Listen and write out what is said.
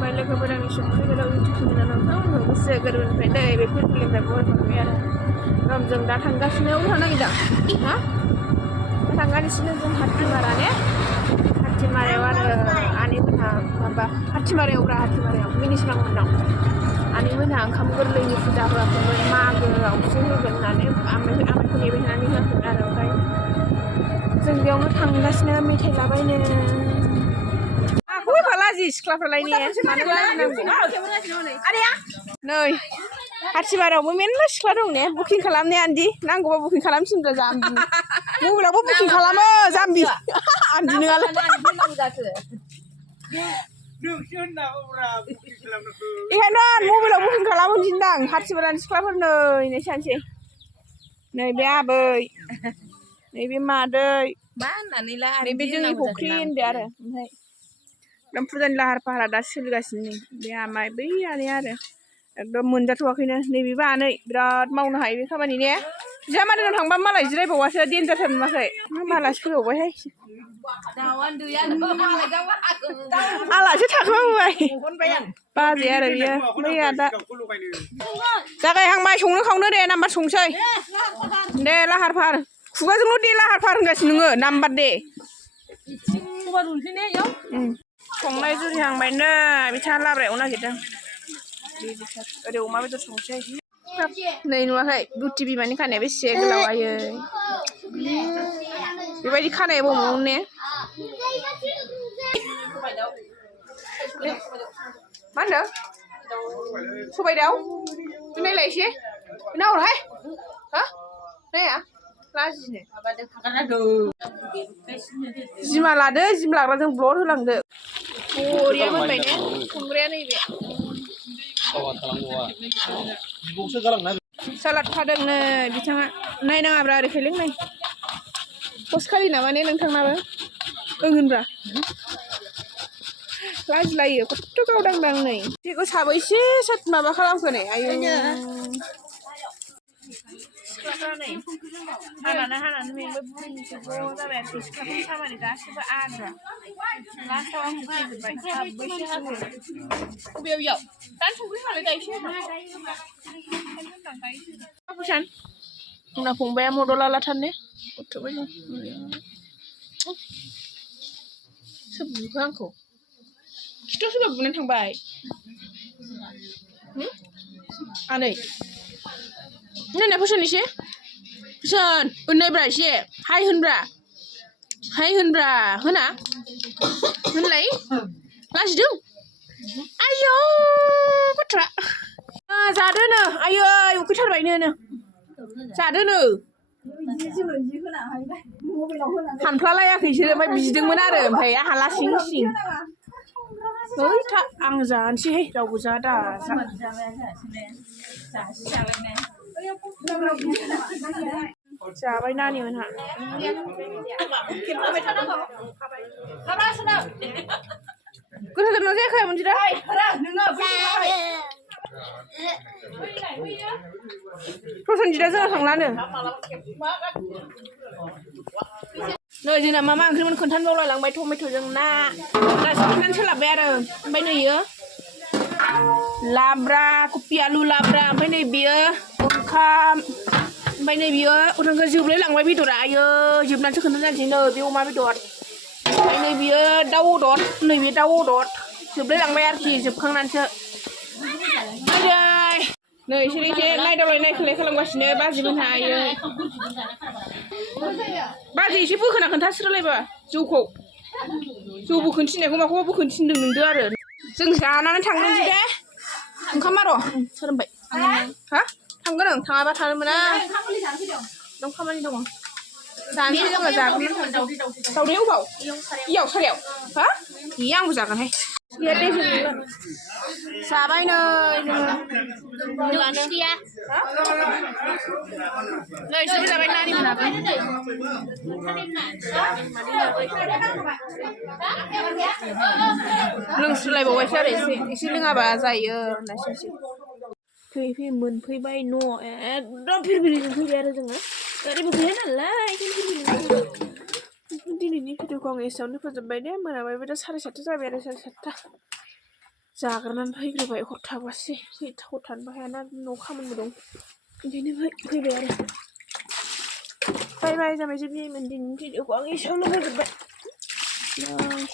खुलुमबाय लोगोफोर आंनि संख्रिफोराव इउटिउब नोंथांमोनखौ गोसो गोरबोनिफ्राय नै बे फेमिलिनिफ्राय बरायहरबाय आरो जों दा थांगासिनो उनाव नागिरदों हा थांगासिनो जों हाथिमारा ने हाथिमारायाव आरो आनैमोनहा माबा हाथिमारायाव मिनिस्रांमोन दं आनैमोनहा ओंखाम गोरलैनि फुजा होआखैमोन मागोआवसो होगोन होननानै आमाइखौ नेबाय थानानै होआखैमोन आरो ओमफ्राय जों बेयावनो थांगासिनो मेथाइ लाबायनो लाजि सिख्लाफ्रालाय ने नै हाथिबारावबो मेरला सिख्ला दं ने बुकिं खालामने आन्दि नांगौबा बुकिं खालामसिनब्रा जाम्बि मबाइलावबो बुकिं खालामो जाम्बि आन्दि नोङालाय बेखायनो मबाइलाव बुकिं खालामो दिनदां हाथिबारानि सिख्लाफोर नै सानसे नै बे आबै नैबे मादै नैबे जोंनि फुख्रि होनदो आरो ओमफ्राय एकदम फुजानि लाहार फाहारा दा सोलिगासिनो नै बे आमाइ बै आनैया आरो एकदम मोनजाथ'वाखैनो नैबेबो आनै बिराद मावनो हायो बे खामानि ने बिजामादैनाव थांबा मालाय जिरायबावासो देन्जारथार नुवाखै मालासो फैबावबायहाय आलासि थाखोमाबोबाय बाजै आरो बियो मैया दा जागायहांबाय संनो खावनो दे नाम्बार संसै दे लाहार फाहार खुगाजोंल' दे लाहार फाहार होनगासिनो नोङो नाम्बार दे संनाय जुरिहांबाय नै बिथाङा लाब्रायाव नागिरदों ओरै अमा बेदर संसै नै नुवाखै बुथि बिमानि खानाया बेसे गोलाव आयै बेबायदि खानाया बबावमोन ने मा होनदों सबाय दाउ नायलाय एसे नाहरहाय हा नाया लाजिनो जिमा लादो जिम लाग्राजों ब्लड होलांदो बरिया मोनबाय ने संग्राया नैबे सालाद खादों नै बिथाङा नायनाङाब्रा ओरै खायलें नाय पस्ट खालि नामा ने नोंथांनाबो ओं होनब्रा लाजिलायो खथ्थ' गावदांदां नै बेखौ साबैसे माबा खालामखो नै आयु सिख्लाफ्रा नै हानानै मेंबाय बुरैनिसो ज' जाबाय आरोखि सिख्लाफोरनि खामानि गासिबो आद्रा लास्टआव आं फैजोब्बाय साबैसे हाखो बबेयाव दानो संख्रि होनानै गायसै भुटान जोंना फंबाया मदद लालाथार ने गथ'बाय सोर बुखो आंखौ खिथाव सोरबा बुनानै थांबाय आनै नायना फुसन एसे फुसन होननायब्रा एसे हाय होनब्रा होना होनलाय लाजिदों आयौ गथ'आ जादोनो आयै उखैथारबायनो जादोनो हानफ्लालायाखैसो ओमफ्राय बिदोंमोन आरो ओमफ्राय आंहा लासिं सिं आं जानोसैहाय रावबो जा दा जाबाय नानिमोनहा गोथाव जायाखै मोनजिरा प्रसन्जितआ जोंहा थांलानो नै जोंना मा ओंख्रिमोन खोन्थानो बावलायलांबाय टमेट'जों ना दासो खोन्थानो सोलाबबाय आरो ओमफ्राय नै इयो लाब्रा कफि आलु लाब्रा ओमफ्राय नै बियो ओंखाम ओमफ्राय नै बियो उनाव जोबलाय लांबाय बेदरा आयो जोबनानैसो खोन्थानोसै नै बे अमा बेदर ओमफ्राय नै बियो दाउ अदद नैबे दाउ अदद जोबलाय लांबाय आरोखि जोबखांनानैसो नै इसोर एसे नायदावलाय नायखोलाय खालामगासिनो बाजैमोनहा आयो बाजै एसे बोखोना खोन्थास्रोलायबा जौखौ जौ बोखोनो थिननायखौ माखौबा बोखोनो थिनदों नोंदो आरो जों जानानै थांनोसै दे ओंखामा र' सोरोंबाय हा थांगोन आं थाङाबा थानो मोना दं खामानि दङ जानोसै जोङो जागोन दावदैया अबाव इयाव सारायाव हा इयो आंबो जागोनहाय जाबाय नै इसोरबो जाबाय नानिमोनाबो लोंस्रोलायबावबायसो आरो एसे लोङाबा जायो होननायसै फैयै मोनफैबाय न' एकदम फिरफिलिजों फैबाय आरो जोङो गारिबो गैया नालाय दिनैनि भिडिअखौ आं एसेयावनो फोजोबबाय दे मोनाबायबो दा 7:30 जाबाय आरो 7:30 जाग्रोनानै फैग्रोबाय हर थाबासै हर थानोबो हायाना न'आव खामानिबो दं ओंखायनो फैबाय आरो बाय बाय जाबाय दिनैनि भिडिअखौ आं एसेयावनो फोजोबबाय बाय